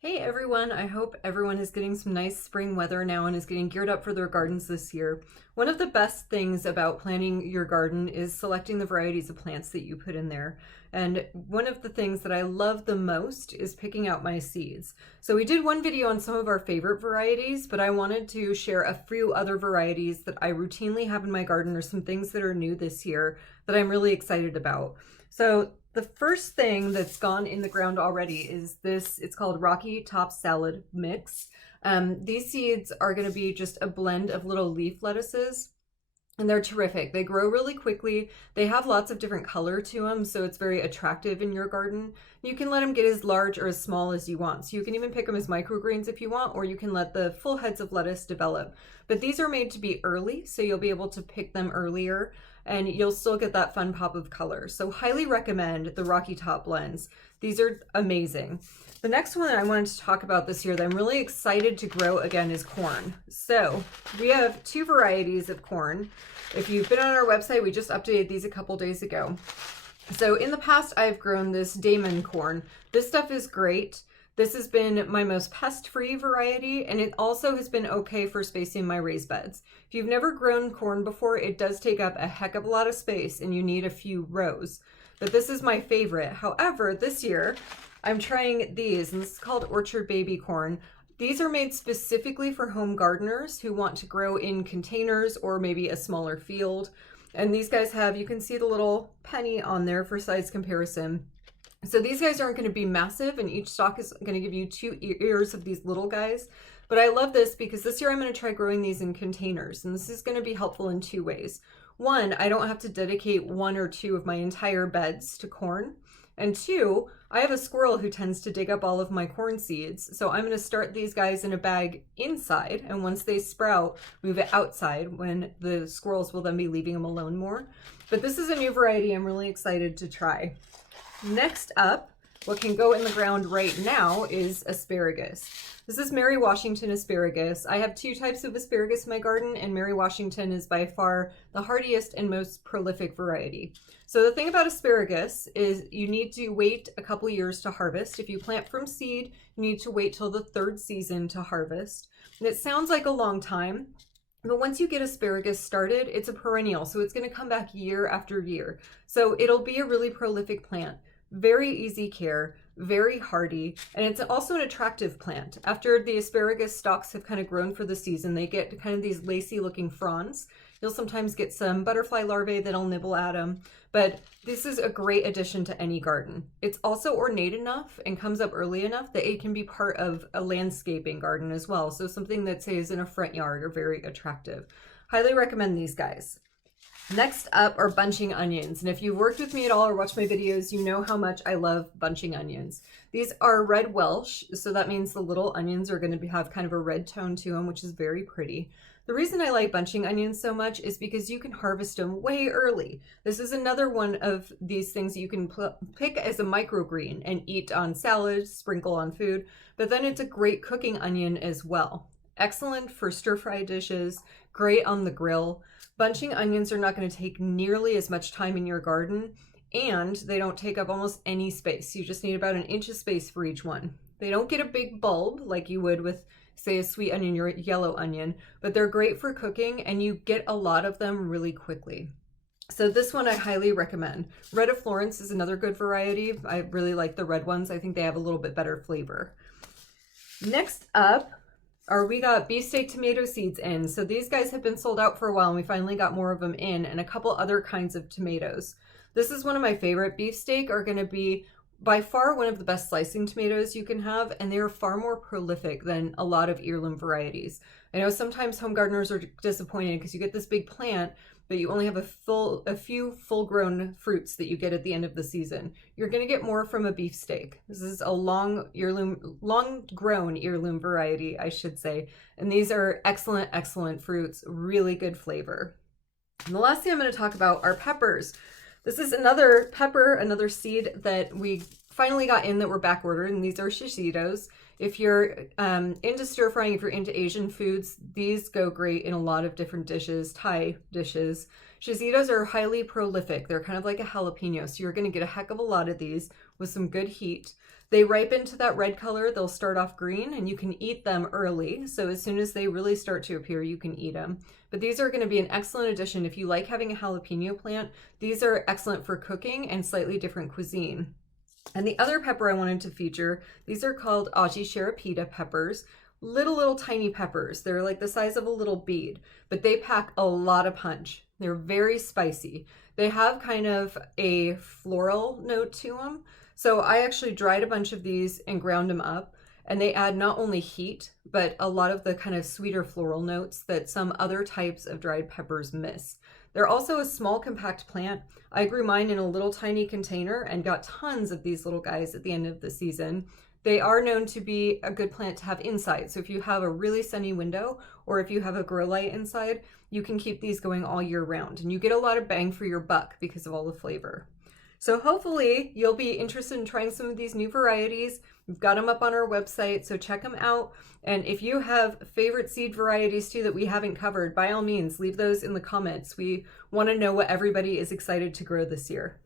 Hey everyone, I hope everyone is getting some nice spring weather now and is getting geared up for their gardens this year. One of the best things about planting your garden is selecting the varieties of plants that you put in there. And one of the things that I love the most is picking out my seeds. So we did one video on some of our favorite varieties, but I wanted to share a few other varieties that I routinely have in my garden or some things that are new this year that I'm really excited about. So the first thing that's gone in the ground already is this. It's called Rocky Top Salad Mix. These seeds are going to be just a blend of little leaf lettuces, and they're terrific. They grow really quickly. They have lots of different color to them, so it's very attractive in your garden. You can let them get as large or as small as you want. So you can even pick them as microgreens if you want, or you can let the full heads of lettuce develop. But these are made to be early, so you'll be able to pick them earlier and you'll still get that fun pop of color. So highly recommend the Rocky Top blends. These are amazing. The next one that I wanted to talk about this year that I'm really excited to grow again is corn. So we have two varieties of corn. If you've been on our website, we just updated these a couple days ago. So in the past, I've grown this Damon corn. This stuff is great. This has been my most pest-free variety, and it also has been okay for spacing my raised beds. If you've never grown corn before, it does take up a heck of a lot of space and you need a few rows. But this is my favorite. However, this year, I'm trying these, and this is called Orchard Baby Corn. These are made specifically for home gardeners who want to grow in containers or maybe a smaller field. And these guys have, you can see the little penny on there for size comparison. So these guys aren't going to be massive, and each stalk is going to give you 2 ears of these little guys. But I love this because this year I'm going to try growing these in containers, and this is going to be helpful in 2 ways. One, I don't have to dedicate 1 or 2 of my entire beds to corn. And 2, I have a squirrel who tends to dig up all of my corn seeds. So I'm going to start these guys in a bag inside, and once they sprout, move it outside when the squirrels will then be leaving them alone more. But this is a new variety I'm really excited to try. Next up, what can go in the ground right now is asparagus. This is Mary Washington asparagus. I have 2 types of asparagus in my garden, and Mary Washington is by far the hardiest and most prolific variety. So the thing about asparagus is you need to wait a couple years to harvest. If you plant from seed, you need to wait till the 3rd season to harvest. And it sounds like a long time, but once you get asparagus started, it's a perennial, so it's going to come back year after year. So it'll be a really prolific plant. Very easy care, very hardy, and it's also an attractive plant. After the asparagus stalks have kind of grown for the season, they get kind of these lacy looking fronds. You'll sometimes get some butterfly larvae that'll nibble at them, but this is a great addition to any garden. It's also ornate enough and comes up early enough that it can be part of a landscaping garden as well. So something that, say, is in a front yard are very attractive. Highly recommend these guys. Next up are bunching onions. And if you've worked with me at all or watched my videos, you know how much I love bunching onions. These are red Welsh, so that means the little onions are going to have kind of a red tone to them, which is very pretty. The reason I like bunching onions so much is because you can harvest them way early. This is another one of these things you can pick as a microgreen and eat on salads, sprinkle on food, but then it's a great cooking onion as well. Excellent for stir-fry dishes, great on the grill. Bunching onions are not going to take nearly as much time in your garden, and they don't take up almost any space. You just need about 1 inch of space for each one. They don't get a big bulb like you would with, say, a sweet onion or yellow onion, but they're great for cooking, and you get a lot of them really quickly. So this one I highly recommend. Red of Florence is another good variety. I really like the red ones. I think they have a little bit better flavor. Next up, we got beefsteak tomato seeds in. So these guys have been sold out for a while, and we finally got more of them in, and a couple other kinds of tomatoes. This is one of my favorite. Beefsteak are going to be by far one of the best slicing tomatoes you can have, and they are far more prolific than a lot of heirloom varieties. I know sometimes home gardeners are disappointed because you get this big plant, but you only have a few full-grown fruits that you get at the end of the season. You're going to get more from a beefsteak. This is a long-grown heirloom variety, I should say. And these are excellent, excellent fruits, really good flavor. And the last thing I'm going to talk about are peppers. This is another pepper, another seed that we finally got in that we're back ordered, and these are shishitos. If you're into stir frying, if you're into Asian foods, these go great in a lot of different dishes, Thai dishes. Shishitos are highly prolific. They're kind of like a jalapeno, so you're going to get a heck of a lot of these. with some good heat. They ripen to that red color, they'll start off green, and you can eat them early. So as soon as they really start to appear, you can eat them. But these are going to be an excellent addition if you like having a jalapeno plant. These are excellent for cooking and slightly different cuisine. And the other pepper I wanted to feature, these are called pita peppers. Little tiny peppers. They're like the size of a little bead, but they pack a lot of punch. They're very spicy. They have kind of a floral note to them. So I actually dried a bunch of these and ground them up, and they add not only heat, but a lot of the kind of sweeter floral notes that some other types of dried peppers miss. They're also a small compact plant. I grew mine in a little tiny container and got tons of these little guys at the end of the season. They are known to be a good plant to have inside. So if you have a really sunny window or if you have a grow light inside, you can keep these going all year round, and you get a lot of bang for your buck because of all the flavor. So hopefully you'll be interested in trying some of these new varieties. We've got them up on our website, so check them out. And if you have favorite seed varieties too that we haven't covered, by all means, leave those in the comments. We want to know what everybody is excited to grow this year.